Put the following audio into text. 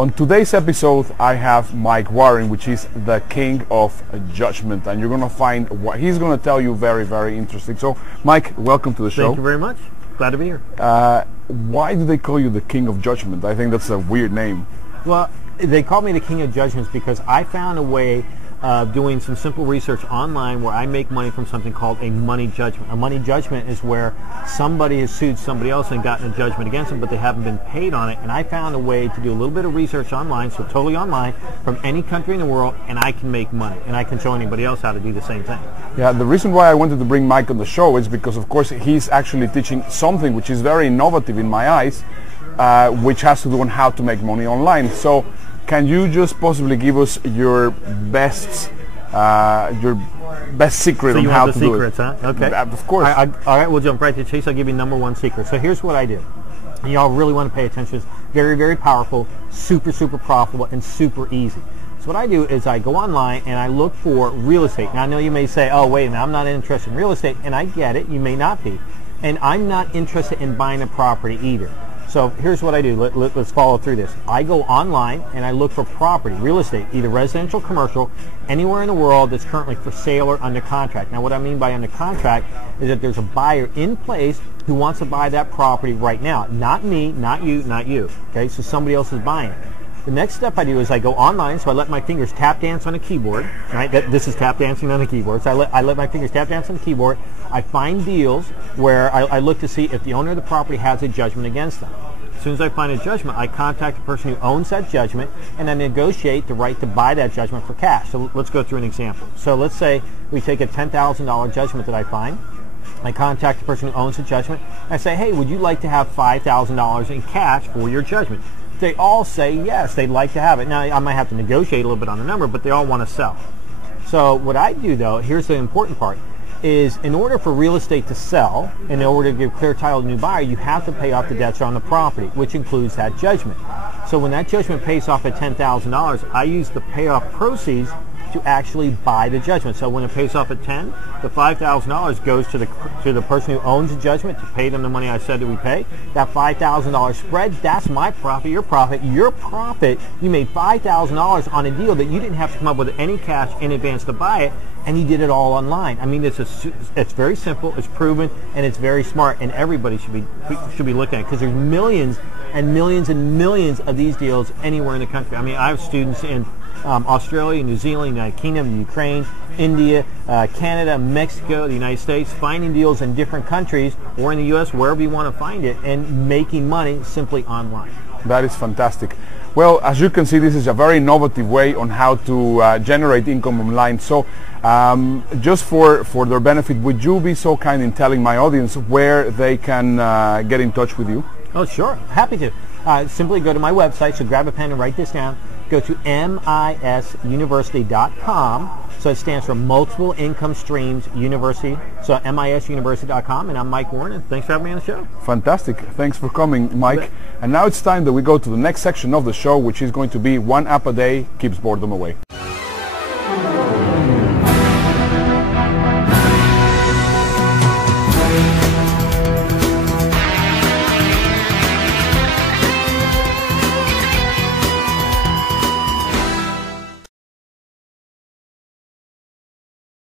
On today's episode, I have Mike Warren, which is the king of judgment, and you're going to find what he's going to tell you very, very interesting. So, Mike, welcome to the show. Thank you very much. Glad to be here. Why do they call you the king of judgment? I think that's a weird name. Well, they call me the king of judgments because I found a way of doing some simple research online where I make money from something called a money judgment. A money judgment is where somebody has sued somebody else and gotten a judgment against them, but they haven't been paid on it. And I found a way to do a little bit of research online, so totally online, from any country in the world, and I can make money. And I can show anybody else how to do the same thing. Yeah, the reason why I wanted to bring Mike on the show is because, of course, he's actually teaching something which is very innovative in my eyes, which has to do on how to make money online. So, can you just possibly give us your best secret on how to do it? Secrets, huh? Okay. Of course. All right, we'll jump right to the chase. I'll give you number one secret. So here's what I do. And y'all really want to pay attention. It's very, very powerful, super, super profitable, and super easy. So what I do is I go online and I look for real estate. Now I know you may say, oh, wait a minute, I'm not interested in real estate, and I get it. You may not be. And I'm not interested in buying a property either. So here's what I do. Let's follow through this. I go online and I look for property, real estate, either residential, commercial, anywhere in the world that's currently for sale or under contract. Now what I mean by under contract is that there's a buyer in place who wants to buy that property right now. Not me, not you, not you. Okay, so somebody else is buying it. The next step I do is I go online, so I let my fingers tap dance on a keyboard. Right, this is tap dancing on a keyboard. So I let my fingers tap dance on the keyboard. I find deals where I look to see if the owner of the property has a judgment against them. As soon as I find a judgment, I contact the person who owns that judgment, and I negotiate the right to buy that judgment for cash. So let's go through an example. So let's say we take a $10,000 judgment that I find. I contact the person who owns the judgment. I say, hey, would you like to have $5,000 in cash for your judgment? They all say yes, they'd like to have it. Now, I might have to negotiate a little bit on the number, but they all want to sell. So what I do, though, here's the important part, is in order for real estate to sell, in order to give clear title to a new buyer, you have to pay off the debts on the property, which includes that judgment. So when that judgment pays off at $10,000, I use the payoff proceeds to actually buy the judgment. So when it pays off at 10, the $5,000 goes to the person who owns the judgment to pay them the money I said that we pay. That $5,000 spread, that's my profit, your profit. Your profit, you made $5,000 on a deal that you didn't have to come up with any cash in advance to buy it, and you did it all online. I mean, it's very simple, it's proven, and it's very smart, and everybody should be looking at it because there's millions and millions and millions of these deals anywhere in the country. I mean, I have students in Australia, New Zealand, United Kingdom, Ukraine, India, Canada, Mexico, the United States, finding deals in different countries or in the U.S., wherever you want to find it, and making money simply online. That is fantastic. Well, as you can see, this is a very innovative way on how to generate income online. So just for their benefit, would you be so kind in telling my audience where they can get in touch with you? Oh, sure. Happy to. Simply go to my website, so grab a pen and write this down. Go to misuniversity.com. So it stands for Multiple Income Streams University. So misuniversity.com, and I'm Mike Warren, and thanks for having me on the show. Fantastic. Thanks for coming, Mike. And now it's time that we go to the next section of the show, which is going to be One App a Day Keeps Boredom Away.